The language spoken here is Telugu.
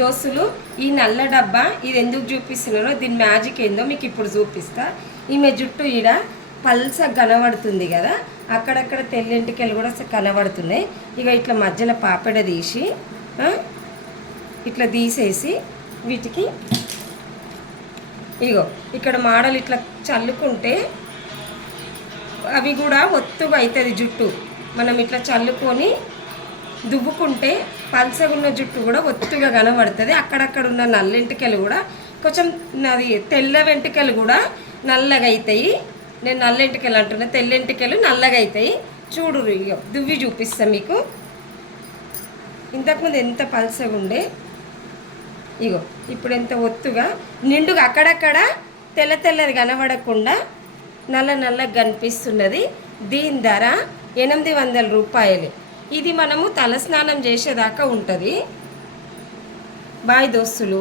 దోస్తులు ఈ నల్ల డబ్బా ఇది ఎందుకు చూపిస్తున్నానో దీని మ్యాజిక్ ఏందో మీకు ఇప్పుడు చూపిస్తా. ఈమె జుట్టు ఈడ పల్స కనబడుతుంది కదా, అక్కడక్కడ తెల్లెంటికలు కూడా కనబడుతున్నాయి. ఇక ఇట్లా మధ్యలో పాపెడ తీసి ఇట్లా తీసేసి వీటికి ఇగో ఇక్కడ మాడలు ఇట్లా చల్లుకుంటే అవి కూడా ఒత్తుగా అవుతుంది జుట్టు. మనం ఇట్లా చల్లుకొని దువ్వుకుంటే పల్సగున్న జుట్టు కూడా ఒత్తుగా కనబడుతుంది. అక్కడక్కడ ఉన్న నల్ల వెంట్రుకలు కూడా కొంచెం అది తెల్ల వెంట్రుకలు కూడా నల్లగా అవుతాయి. నేను నల్ల వెంట్రుకలు అంటున్నా, తెల్ల వెంట్రుకలు నల్లగా అవుతాయి. చూడు ఇగో దువ్వి చూపిస్తాను మీకు. ఇంతకుముందు ఎంత పల్సగా ఉండే, ఇగో ఇప్పుడు ఎంత ఒత్తుగా నిండుగా అక్కడక్కడ తెల్ల తెల్లది కనబడకుండా నల్ల నల్లగా కనిపిస్తున్నది. దీని ధర 800 రూపాయలు. ఇది మనము తలస్నానం చేసేదాకా ఉంటుంది. బాయ్ దోస్తులు.